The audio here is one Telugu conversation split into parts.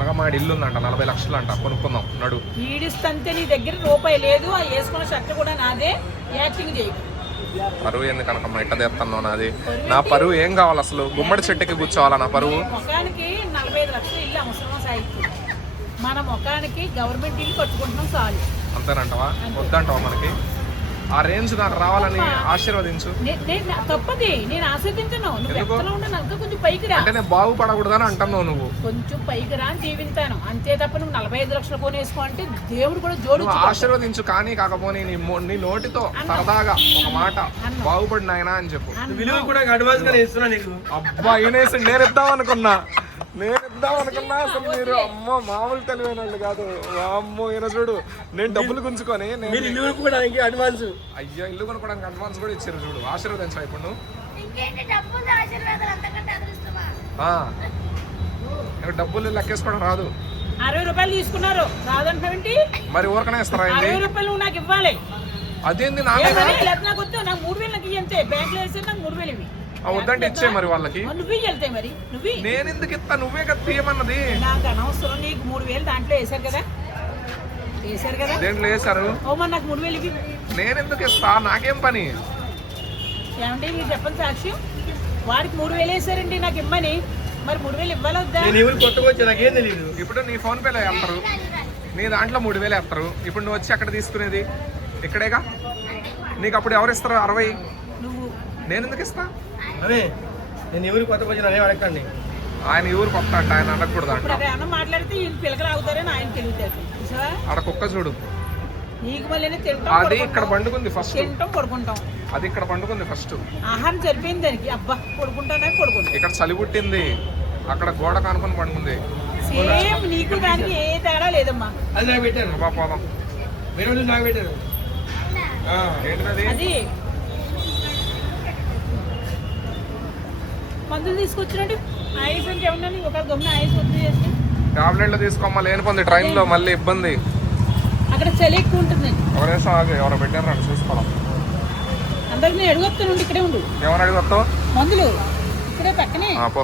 ఆడ ఇల్లు ఉందంట నలభై లక్షలు అంట కొనుక్కుందాం. నడు. ఈడిస్తంతే నీ దగ్గర రూపాయి లేదు ఆ వేసుకున్న షర్ట్ కూడా నాదే యాక్టింగ్ చేయి. పరువు ఏంది కనకమ్మ ఇట్ట తెస్తున్నావు నాది. నా పరువు ఏం కావాలి అసలు? గుమ్మడి చెట్టుకి కూర్చోవాలా నా పరువు? ముఖానికి నలభై ఐదు లక్షలు ఇల్లు అవసరమా సాహిత్యం మన ముఖానికి గవర్నమెంట్ ఇల్లు కట్టుకుంటున్నాం చాలు. అంతేనంటవా? వద్దంటావా మనకి? ఆ రేంజ్ నాకు రావాలని ఆశీర్వదించు. తప్పది. నేను ఆస్వాదించను నువ్వు? ఎక్కడ ఉండను కొంచెం పైకి రా. అంటే నేను బాగుపడకూడదని అంటున్నావు నువ్వు. కొంచెం పైకి రా అని దీవింతాను అంతే తప్ప నువ్వు నలభై ఐదు లక్షల ఫోన్ వేసుకో అంటే దేవుడు కూడా జోడు ఆశీర్వదించు కానీ కాకపోతే నీ నోటితో సరదాగా ఒక మాట బాగుపడిన ఆయన అని చెప్పు. విలువ కూడా అడ్వాన్స్గా ఇస్తున్నా నీకు. అబ్బా ఈయనేసి నేను ఇద్దాం అనుకున్నా. ఇద్దాం అనుకున్నా అసలు మీరు అమ్మ మామూలు తెలివైన వాళ్ళు కాదు. అమ్మో ఈయన చూడు నేను డబ్బులు గుంజుకొని నేను మీరు ఇల్లు కూడా అడ్వాన్స్ అయ్యో ఇల్లు కొనుక్కోడానికి అడ్వాన్స్ కూడా ఇచ్చారు చూడు. ఆశీర్వదించా ఇప్పుడు డబ్బులు ఆశీర్వాదాలు అంతకంటే అదృష్టమా? ఆ. నీకు డబ్బులు లెక్కేసుకోవడం రాదు. అరవై రూపాయలు తీసుకున్నారు. రాదంటావేంటి మరి ఊరకనే ఇస్తారా అరవై రూపాయలు నాకు ఇవ్వాలి. అదేంది నాకు నాకు మూడు వేలు నాకు అంతే. బ్యాంక్లో వేసి నాకు మూడు వేలు ఇవి వద్దంటే ఇచ్చే మరి వాళ్ళకి. నువ్వు వెళ్తాయి మరి. నువ్వు. నేను ఎందుకు ఇస్తా? నువ్వే కదా తీయమన్నది. నాకు అనవసరం నీకు మూడు వేలు దాంట్లో వేశారు కదా. వేశారు కదా. దేంట్లో వేశారు? ఓ మరి నాకు మూడు వేలు ఇవి నేను ఎందుకు ఇస్తా? నాకేం పని? ఏమంటే మీరు చెప్పండి సాక్షి. వాడికి మూడు వేలు వేసారండి నాకు ఇమ్మని. మరి మూడు వేలు ఇవ్వాలి వద్దా? నేను ఎవరు కొత్తగా వచ్చా నాకేం తెలియదు ఇప్పుడు నీ ఫోన్ పేలో వేస్తారు. నీ దాంట్లో మూడు వేలు వేస్తారు. ఇప్పుడు నువ్వు వచ్చి అక్కడ తీసుకునేది? ఇక్కడేగా? నీకు అప్పుడు ఎవరు ఇస్తారు? అరవై? నువ్వు. నేను ఎందుకు ఇస్తా? అదే నేను ఎవరు కొత్తగా వచ్చి నన్ను అడగండి ఆయన ఊరు కొత్త అంట ఆయన అడగకూడదు అంట. ఏమన్నా మాట్లాడితే వీళ్ళు పిల్లకలు ఆగుతారని ఆయన చూసావా? ఆడ కుక్క చూడు. నీకు మళ్ళీ తింటాం అది ఇక్కడ. పండుకుంది ఫస్ట్ తింటాం పడుకుంటాం. అది ఇక్కడ పండుకుంది ఫస్ట్ ఆహారం సరిపోయింది దానికి. అబ్బా పడుకుంటానే పడుకుంటాం ఇక్కడ చలి పుట్టింది. అక్కడ గోడ కానుకొని పండుకుంది. సేమ్ నీకు దానికి ఏ తేడా లేదమ్మా. అది నాకు పెట్టారు. అబ్బా పోదాం. వేరే వాళ్ళు నాకు పెట్టారు. ఆ, ఏంటిది అది మందులు తీసుకొచ్చినట్టు ఆయుష్ అంటే ఏమన్నా ఒక గమ్మున ఆయుష్ వద్దు చేసి టాబ్లెట్లు తీసుకోమ్మా లేని పొంది ట్రైన్లో మళ్ళీ ఇబ్బంది. అక్కడ చలి ఎక్కువ ఉంటుంది ఎవరేసం ఆగి ఎవరో పెట్టారు రండి చూసుకోవాలి అందరికి నేను అడుగుతాను ఇక్కడే ఉండు. ఏమని అడిగొస్తావు మందులు. ఇక్కడే పక్కనే. పో.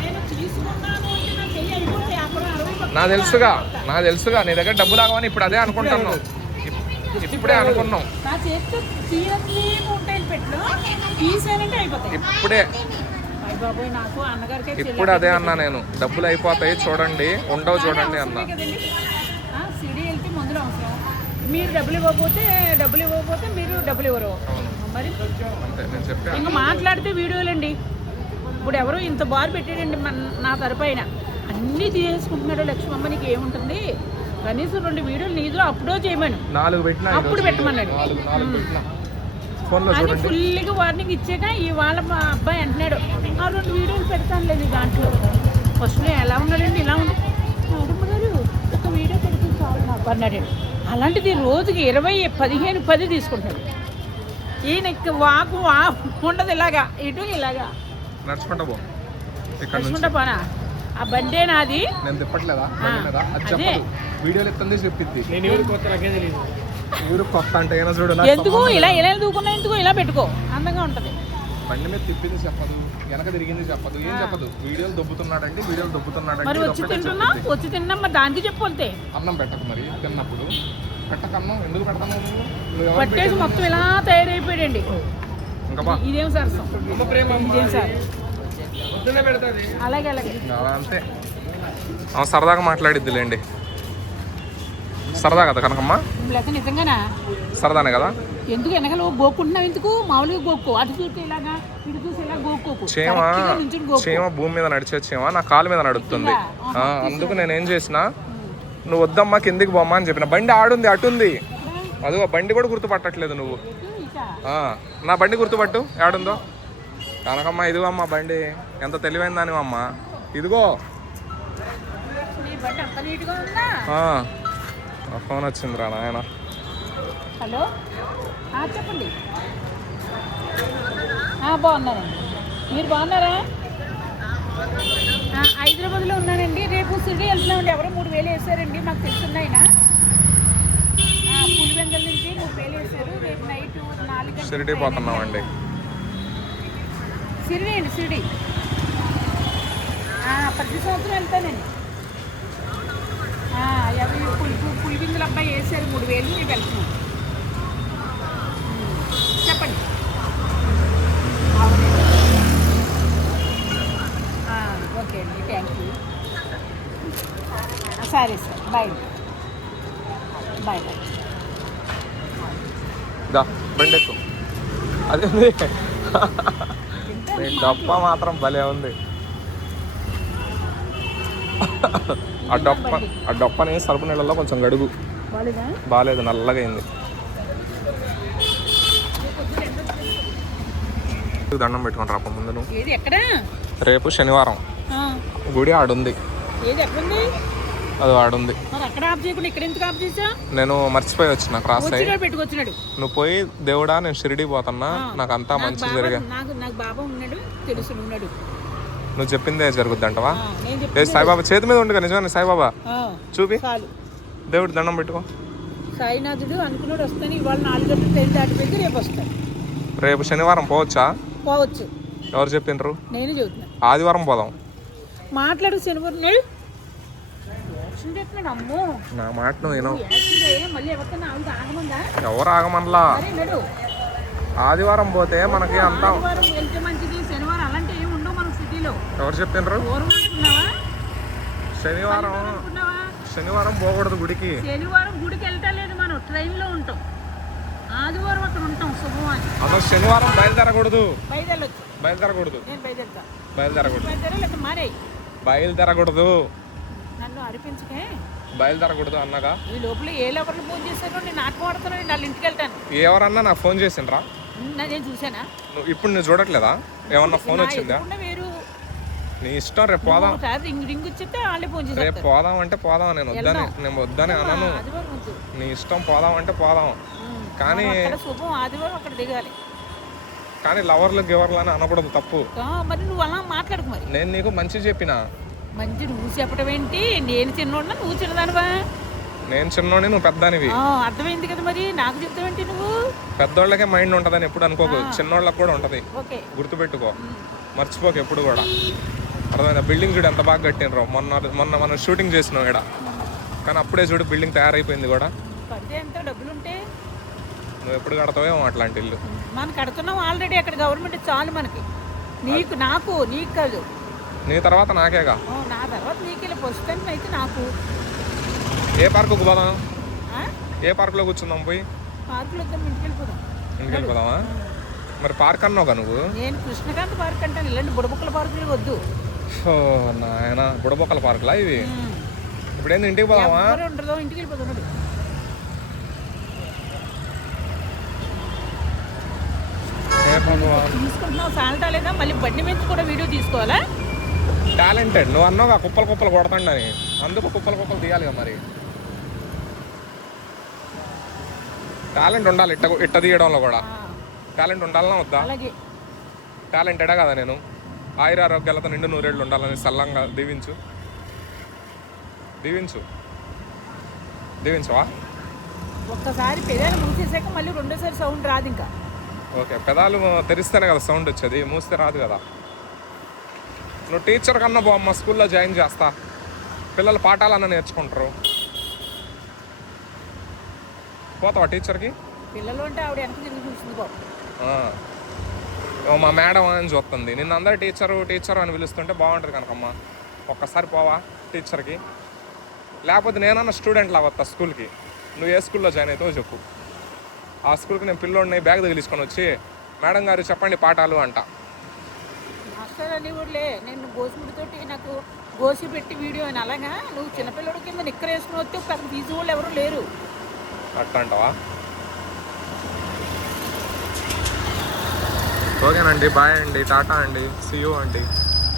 నేను తీసుకున్నాను అంటే అప్పుడు అరవై తెలుసుగా నా తెలుసుగా నీ దగ్గర డబ్బులు ఆగమని ఇప్పుడు అదే అనుకుంటున్నావు. ఇప్పుడే అనుకున్నాం. ఇప్పుడే. ఇప్పుడు అదే అన్నా నేను. డబ్బులు అయిపోతాయి చూడండి. ఉండవు చూడండి అన్నా. మీరు డబ్బులు ఇవ్వకపోతే డబ్బులు ఇవ్వకపోతే మీరు డబ్బులు ఇవ్వరు. మరి? ఇంకా మాట్లాడితే వీడియోలండి. ఇప్పుడు ఎవరో ఇంత బార్ పెట్టాడండి మన నా తరపైన అన్నీ తీసేసుకుంటున్నాడు లక్ష్మమ్మ నీకు ఏముంటుంది కనీసం రెండు వీడియోలు నీదో అప్పుడో చేయమను. నాలుగు పెట్టినా. అప్పుడు పెట్టమన్నాడు. చూడండి. ఫుల్గా వార్నింగ్ ఇచ్చాక ఇవాళ మా అబ్బాయి అంటున్నాడు ఆ రెండు వీడియోలు పెడతానులేదు దాంట్లో. ఫస్ట్ ఎలా ఉన్నాడండి? ఇలా ఉంది. గారు ఒక వీడియో పెడితే చాలు నాకు అన్నాడు. అలాంటిది రోజుకి ఇరవై పదిహేను పది తీసుకుంటాడు. ఈయన వాకు వా ఉండదు ఇలాగా ఇటు ఇలాగా. నడుచుకుంటా నడుచుకుంటా పోనా? ఆ బండే నాది. నేను తిప్పట్లేదా? అది. చెప్పదు. వీడియోలు ఎత్తుంది చెప్పిద్ది. నేను ఎవరు కొత్త నాకేం తెలియదు ఊరు కొత్త అంటే ఏమైనా చూడు ఎందుకు? ఇలా. ఇలా దూకున్నా ఎందుకు? ఇలా పెట్టుకో. అందంగా ఉంటది. బండి మీద తిప్పింది చెప్పదు. వెనక తిరిగింది చెప్పదు. ఏం చెప్పదు? వీడియోలు దొబ్బుతున్నాడండి వీడియోలు దొబ్బుతున్నాడండి. మరి ఇది వచ్చి తింటున్నా? చెప్పింది. వచ్చి తిన్నా మరి దానికి చెప్పు అంతే. అన్నం పెట్టకు మరి తిన్నప్పుడు. పెట్టకన్నం? ఎందుకు పెడతాను పట్టేసి? మొత్తం ఇలా తయారైపోయాడండి. ఇంకా బా. ఇదేం సరసం. అమ్మ ప్రేమ అమ్మ. ఇదేం సార్ అలాగే అలాగే. అలా అంతే. సరదాగా మాట్లాడిద్దిలేండి. సరదా కదా కనకమ్మ? నిజంగానా? సరదానే కదా? ఎందుకు వెనకాల గోక్కుంటున్నావు ఎందుకు? మామూలుగా గోక్కో అటు చూస్తే ఇలాగా ఇటు చూసి ఇలా గోక్కోకు చీమ. చీమ భూమి మీద నడిచే చీమ నా కాలు మీద నడుస్తుంది ఆ, అందుకు నేను ఏం చేసిన నువ్వు వద్దమ్మా కిందికి బొమ్మ అని చెప్పిన. బండి ఆడుంది అటుంది. అదిగో బండి కూడా గుర్తుపట్టట్లేదు నువ్వు. నా బండి గుర్తుపట్టు ఏడుందో? కనకమ్మ ఇదిగో అమ్మా బండి. ఎంత తెలివైన దానివమ్మా ఇదిగో. ఫోన్ వచ్చిందిరా నాయన. హలో? చెప్పండి. బాగున్నానండి మీరు బాగున్నారా? హైదరాబాద్లో ఉన్నానండి. రేపు సిరిడి వెళ్తున్నామండి. ఎవరో మూడు వేలు వేసారండి. మాకు ఆ, పులివెందల నుంచి మూడు వేలు వేసారు. రేపు నైట్ నాలుగు షిరిడి. పోతున్నామండి. సిరిడి. అండి సిరిడి ప్రతి సంవత్సరం వెళ్తానండి. అవి ఎవరి పులిపు పులిబిందుల అబ్బాయి వేసారు మూడు వేలు నేను వెళ్తున్నాను. చెప్పండి. ఓకే అండి థ్యాంక్ యూ సరే సార్ బాయ్ బాయ్ బాయ్ దా బండి అదే. డప్ప మాత్రం భలే ఉంది. ఆ డప్ప ఆ డప్పని సరుపు నీళ్ళలో కొంచెం గడుగు. బాగాలేదు నల్లగా అయింది. దండం పెట్టుకుని రాప ముందు రేపు శనివారం. గుడి ఆడుంది. అది చేసా నేను మర్చిపోయి వచ్చిన క్రాస్ నువ్వు పోయి దేవుడా నేను షిరిడి పోతున్నా నాకు అంతా మంచి జరిగా. నువ్వు చెప్పిందే జరుగుద్ది అంటవా ఏ సాయిబాబా చేతి మీద ఉండగా నిజమే సాయిబాబా? చూపి. దేవుడి దండం పెట్టుకో. సాయినాథుడు అనుకున్నాడు వస్తాను ఇవాళ నాలుగు గంటలు ట్రైన్ రేపు వస్తాడు రేపు శనివారం పోవచ్చా? పోవచ్చు. ఎవరు చెప్పిండ్రు? నేను చెబుతున్నా. ఆదివారం పోదాం. మాట్లాడు శనివారం నేడు యాక్షన్ చెప్తున్నాడు అమ్మో నా మాట ఆగమందా? ఎవరు ఆగమనలా ఆదివారం పోతే మనకి అంతా ఎవరు అనుకున్నావా? శనివారం శనివారం పోకూడదు గుడికి. శనివారం గుడికి వెళ్ళలేదు మనం ట్రైన్లో ఉంటాం. ఆదివారం అక్కడ ఉంటాం శుభవారం అసలు శనివారం బయలుదేరకూడదు. బయలుదేరకూడదు. నేను బయలుదేరకూడదు. బయలుదేరా లేకపోతే మారే బయలుదేరకూడదు. బయలుదేరకూడదు అన్నగా. ఈ లోపల ఏ లోపల ఫోన్ చేశారో నేను నాటకం ఆడుతున్నాను నేను వాళ్ళ ఇంటికి వెళ్తాను. ఎవరన్నా నాకు ఫోన్ చేసిండ్రా? నేను చూసానా నువ్వు ఇప్పుడు నువ్వు చూడట్లేదా? ఏమన్నా ఫోన్ వచ్చిందా? వేరు. నీ ఇష్టం రేపు పోదాం. రింగ్ రింగ్ వచ్చేస్తే వాళ్ళే ఫోన్ రేపు చేసేస్తారు పోదాం అంటే పోదాం నేను వద్దని నేను వద్దని అనను. ఆదివారం వద్దు. నీ ఇష్టం పోదాం అంటే పోదాం. కానీ శుభం ఆదివారం అక్కడ దిగాలి. కానీ లవర్లు గివర్లు అని అనకూడదు తప్పు. మరి నువ్వు అలా మాట్లాడకు మరి. నేను నీకు మంచి చెప్పిన. మంచి నువ్వు చెప్పడం ఏంటి? నేను చిన్నోడినా నువ్వు చిన్నదానివా? నేను చిన్నోని నువ్వు పెద్దనివి అర్థమైంది కదా మరి. నాకు చెప్తావేంటి నువ్వు? పెద్దోళ్ళకే మైండ్ ఉంటుందని ఎప్పుడు అనుకోకు. చిన్నోళ్ళకి కూడా ఉంటుంది. గుర్తుపెట్టుకో. మర్చిపోకు ఎప్పుడు కూడా. అర్థమైందా? బిల్డింగ్ చూడు ఎంత బాగా కట్టినరో మొన్న మొన్న మనం షూటింగ్ చేసినాం ఇక్కడ కానీ అప్పుడే చూడు బిల్డింగ్ తయారైపోయింది కూడా. డబ్బులు ఉంటే నువ్వు ఎప్పుడు కడతావేమో అట్లాంటి ఇల్లు మనం కడుతున్నాం ఆల్రెడీ అక్కడ గవర్నమెంట్ చాలు మనకి. నీకు నాకు నీకు కాదు. నీ తర్వాత నాకేగా? నా తర్వాత నీకు ఇలా ప్రస్తుతానికి అయితే నాకు. ఏ పార్కుకు పోదాం? ఏ పార్కులో కూర్చుందాం పోయి? పార్కులో ఇంటికి వెళ్ళిపోదాం. ఇంటికి వెళ్ళిపోదామా? మరి పార్క్ అన్నావుగా నువ్వు? నేను కృష్ణకాంత్ పార్క్ అంటాను ఇలాంటి బుడబుక్కల పార్కులు వద్దు. ఓ నాయన బుడబొక్కల పార్కులా ఇవి. ఇప్పుడు ఏంది ఇంటికి పోదామా? ఉండదో ఇంటికి భగవాన్ తీసుకుంటున్నావు సాల్టా లేదా మళ్ళీ బండి మీద కూడా వీడియో తీసుకోవాలా? టాలెంటెడ్. నువ్వు అన్నావుగా కుప్పలు కుప్పలు కొడతాండని. అందుకు కుప్పలు కుప్పలు తీయాలిగా మరి. టాలెంట్ ఉండాలి ఇట్ట ఇట్ట తీయడంలో కూడా. టాలెంట్ ఉండాలన్నా వద్దా? అలాగే. టాలెంటెడా కదా నేను? ఆయురారోగ్యాలతో నిండు నూరేళ్ళు ఉండాలని సల్లంగా దీవించు. దీవించు. దీవించవా? ఒక్కసారి పెదాలు మూసేసాక మళ్ళీ రెండోసారి సౌండ్ రాదు ఇంకా. ఓకే పెదాలు తెరిస్తేనే కదా సౌండ్ వచ్చేది. మూస్తే రాదు కదా. నువ్వు టీచర్ కన్నా బో అమ్మ స్కూల్లో జాయిన్ చేస్తా. పిల్లలు పాఠాలన్నా నేర్చుకుంటారు. పోతావా టీచర్కి పిల్లలు అంటే ఆవిడ మా మేడం అని చూస్తుంది. నిన్న అందరు టీచరు టీచరు అని పిలుస్తుంటే బాగుంటుంది కనుకమ్మ. ఒక్కసారి పోవా టీచర్కి లేకపోతే నేనన్నా స్టూడెంట్ లాగా స్కూల్కి నువ్వు ఏ స్కూల్లో జాయిన్ అవుతావో చెప్పు. ఆ స్కూల్కి నేను పిల్లోడిని బ్యాగ్ తగిలించుకొని వచ్చి మేడం గారు చెప్పండి పాఠాలు అంట. సార్ అని కూడా నేను గోసిముడితోటి నాకు గోసి పెట్టి వీడియో అని అలాగా నువ్వు చిన్నపిల్లడి కింద నిక్కర వేసుకుని వస్తే పెద్ద ఫీజు వాళ్ళు ఎవరు లేరు. అట్టంటావా? ఓకేనండి బాయ్ అండి టాటా అండి సియూ అండి.